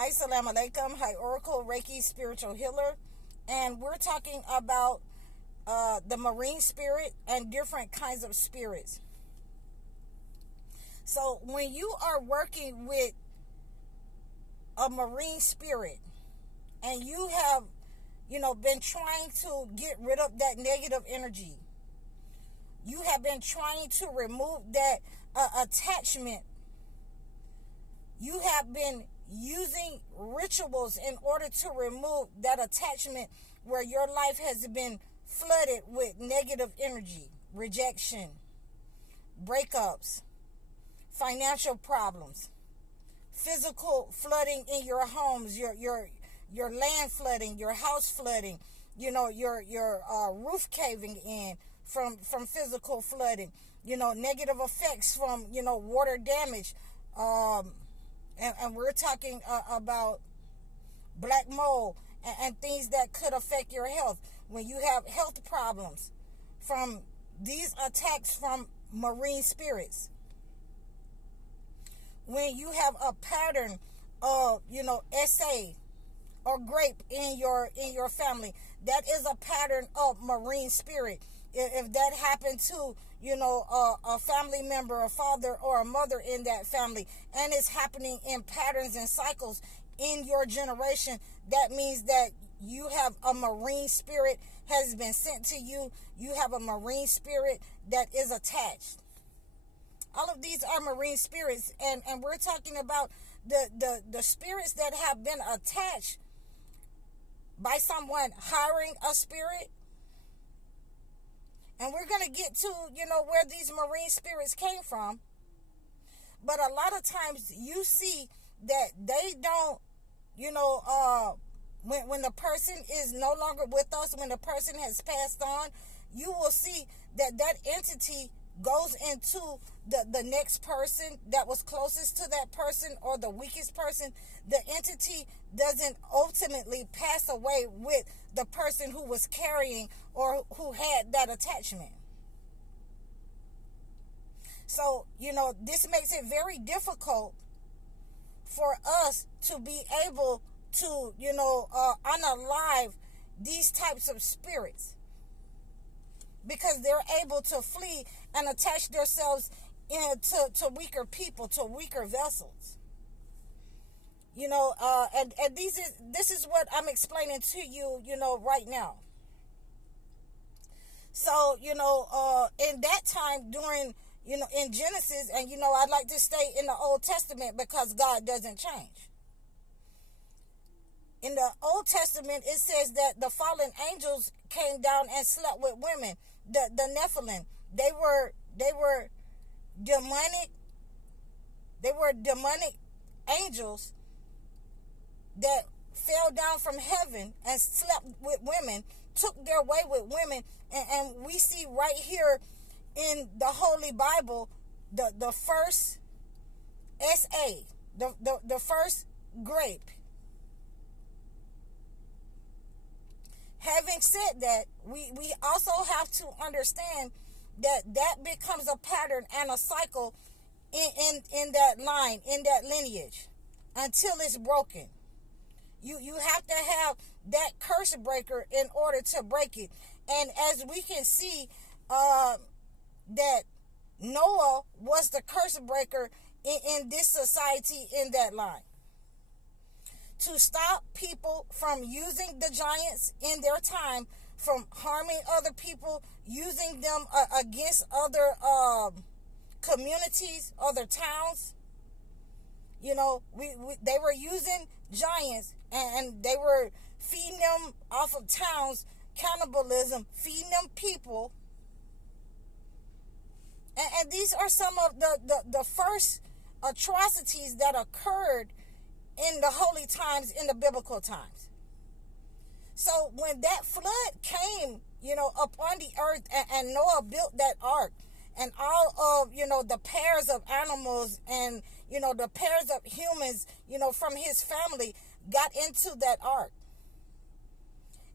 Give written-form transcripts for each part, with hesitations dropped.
Assalamu alaikum. Hi, Oracle, Reiki, spiritual healer. And we're talking about the marine spirit and different kinds of spirits. So when you are working with a marine spirit and you have, been trying to get rid of that negative energy, you have been trying to remove that attachment, you have been using rituals in order to remove that attachment where your life has been flooded with negative energy, rejection, breakups, financial problems, physical flooding in your homes, your land flooding, your house flooding, your roof caving in from physical flooding, negative effects from water damage, and we're talking about black mold and things that could affect your health. When you have health problems from these attacks from marine spirits, when you have a pattern of SA or grape in your family, that is a pattern of marine spirit. If that happened to a family member, a father or a mother in that family, and it's happening in patterns and cycles in your generation, that means that you have a marine spirit has been sent to you. You have a marine spirit that is attached. All of these are marine spirits, and we're talking about the spirits that have been attached by someone hiring a spirit. And we're going to get to, where these marine spirits came from. But a lot of times you see that they don't, when the person is no longer with us, when the person has passed on, you will see that entity goes into the next person that was closest to that person or the weakest person. The entity doesn't ultimately pass away with the person who was carrying or who had that attachment. So, this makes it very difficult for us to be able to, unalive these types of spirits, because they're able to flee and attach themselves to weaker people, to weaker vessels. And this is what I'm explaining to you, right now. So, in that time during, in Genesis, and, I'd like to stay in the Old Testament because God doesn't change. In the Old Testament, it says that the fallen angels came down and slept with women. The Nephilim, they were demonic. They were demonic angels that fell down from heaven and slept with women, took their way with women, and we see right here in the Holy Bible the first SA, the first grape. Having said that, we also have to understand that becomes a pattern and a cycle in that line, in that lineage, until it's broken. You have to have that curse breaker in order to break it. And as we can see, that Noah was the curse breaker in this society, in that line. To stop people from using the giants in their time, from harming other people, using them against other communities, other towns. They were using giants and they were feeding them off of towns, cannibalism, feeding them people. And these are some of the first atrocities that occurred in the holy times, in the biblical times. So when that flood came, upon the earth, and Noah built that ark, and all of, the pairs of animals and, the pairs of humans, from his family got into that ark.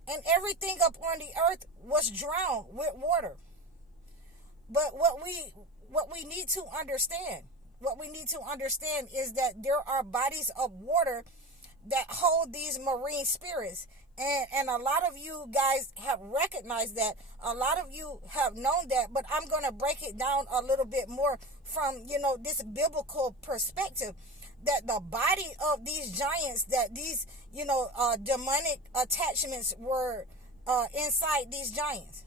And everything upon the earth was drowned with water. But what we need to understand is that there are bodies of water that hold these marine spirits. And a lot of you guys have recognized that. A lot of you have known that, but I'm going to break it down a little bit more from, this biblical perspective, that the body of these giants, that these, demonic attachments were inside these giants.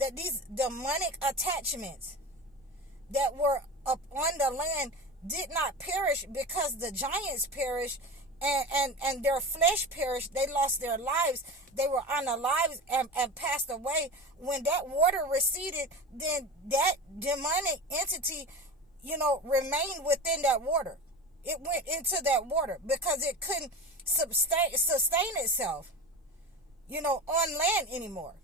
That these demonic attachments that were up on the land did not perish because the giants perished, and their flesh perished. They lost their lives. They were unalive and passed away. When that water receded, then that demonic entity, remained within that water. It went into that water because it couldn't sustain itself, on land anymore.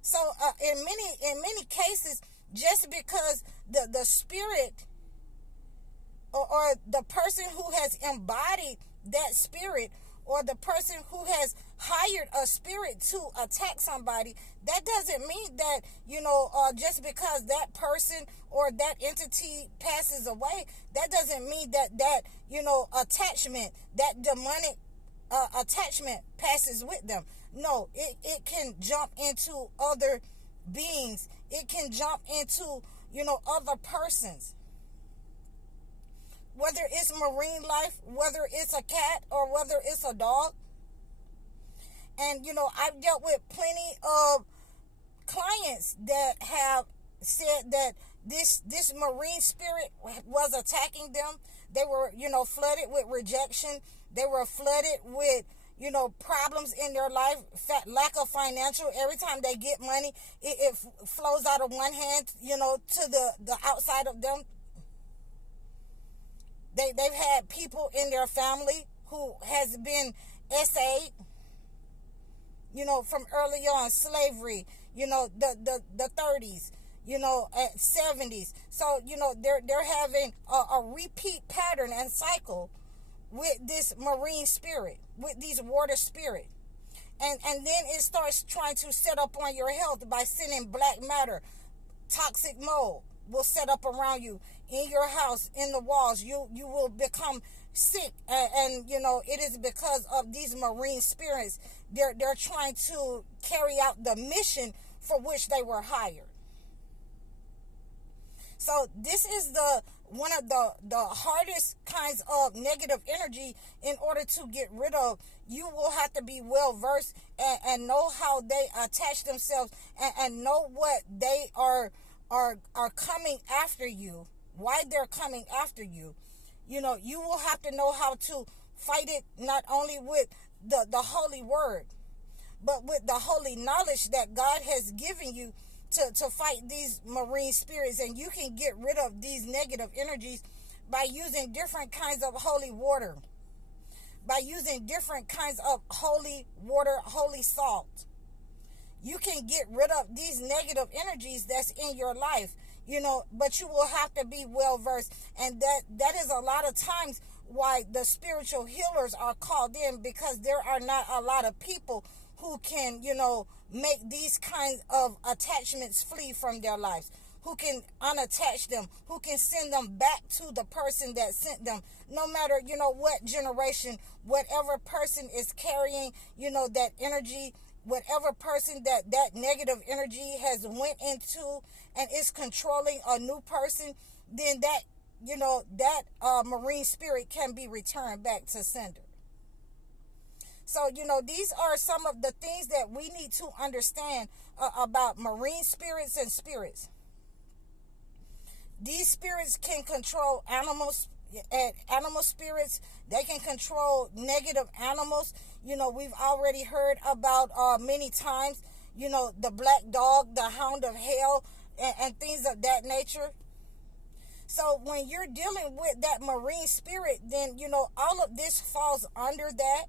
So in many cases, just because the spirit or the person who has embodied that spirit, or the person who has hired a spirit to attack somebody, that doesn't mean that, just because that person or that entity passes away, that doesn't mean that attachment, that demonic attachment passes with them. No, it can jump into other beings. It can jump into, other persons. Whether it's marine life, whether it's a cat, or whether it's a dog. And, I've dealt with plenty of clients that have said that this marine spirit was attacking them. They were, flooded with rejection. They were flooded with, problems in their life, lack of financial. Every time they get money, it flows out of one hand, to the outside of them. They've had people in their family who has been SA'd, from early on, slavery, the 30s, 70s. So, they're having a repeat pattern and cycle with this marine spirit, with these water spirit. And then it starts trying to set up on your health by sending black matter, toxic mold will set up around you, in your house, in the walls. You will become sick, and it is because of these marine spirits. They're trying to carry out the mission for which they were hired. So this is one of the hardest kinds of negative energy. In order to get rid of, you will have to be well versed and know how they attach themselves, and know what they are coming after you, why they're coming after you. You will have to know how to fight it, not only with the holy word, but with the holy knowledge that God has given you to fight these marine spirits. And you can get rid of these negative energies by using different kinds of holy water, by using different kinds of holy water, holy salt. You can get rid of these negative energies that's in your life, but you will have to be well versed. And that is a lot of times why the spiritual healers are called in, because there are not a lot of people who can, make these kinds of attachments flee from their lives, who can unattach them, who can send them back to the person that sent them, no matter, what generation, whatever person is carrying, that energy, whatever person that negative energy has went into and is controlling a new person, then that marine spirit can be returned back to sender. So, these are some of the things that we need to understand about marine spirits and spirits. These spirits can control animals, animal spirits. They can control negative animals. We've already heard about many times, the black dog, the hound of hell, and things of that nature. So when you're dealing with that marine spirit, then, all of this falls under that.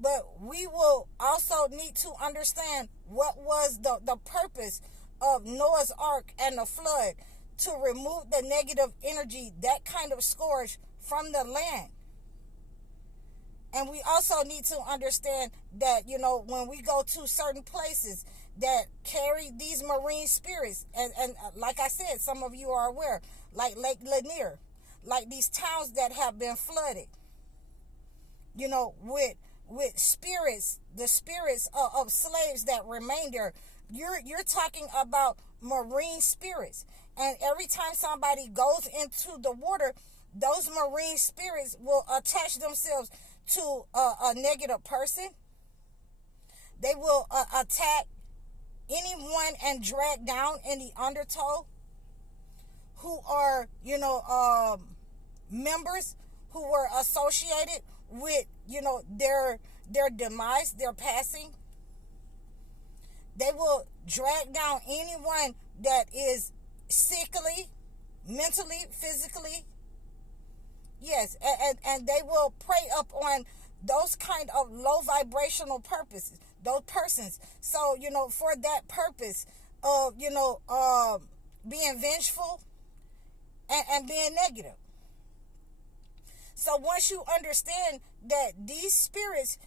But we will also need to understand what was the purpose of Noah's Ark and the flood, to remove the negative energy, that kind of scourge from the land. And we also need to understand that, when we go to certain places that carry these marine spirits, and like I said, some of you are aware, like Lake Lanier, like these towns that have been flooded. with spirits, the spirits of slaves that remain there. You're talking about marine spirits. And every time somebody goes into the water, those marine spirits will attach themselves to a negative person. They will attack anyone and drag down in the undertow who are, members who were associated with, their demise, their passing. They will drag down anyone that is sickly, mentally, physically. Yes, and they will prey up on those kind of low vibrational purposes, those persons. So, for that purpose of, being vengeful and being negative. So once you understand that these spirits,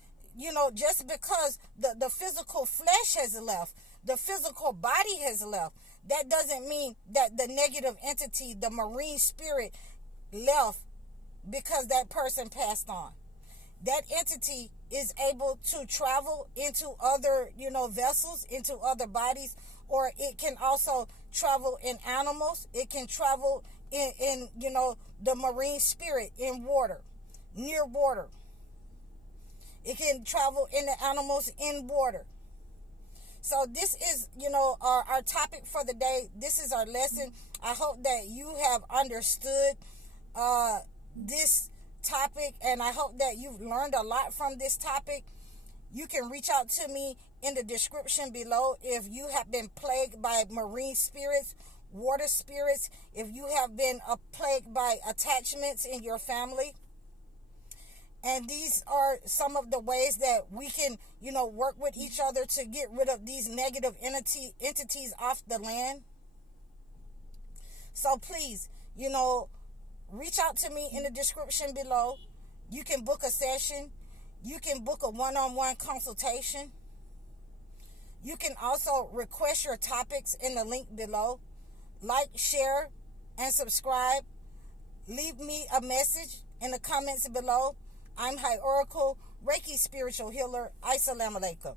just because the physical flesh has left, the physical body has left, that doesn't mean that the negative entity, the marine spirit, left because that person passed on. That entity is able to travel into other, vessels, into other bodies, or it can also travel in animals. It can travel in the marine spirit in water, near water. It can travel in the animals in water. So this is, our topic for the day. This is our lesson. I hope that you have understood this topic, and I hope that you've learned a lot from this topic. You can reach out to me in the description below if you have been plagued by marine spirits, water spirits, if you have been plagued by attachments in your family. And these are some of the ways that we can, work with each other to get rid of these negative entities off the land. So please, reach out to me in the description below. You can book a session. You can book a one-on-one consultation. You can also request your topics in the link below. Like, share, and subscribe. Leave me a message in the comments below. I'm High Oracle, Reiki Spiritual Healer. Assalamu alaikum.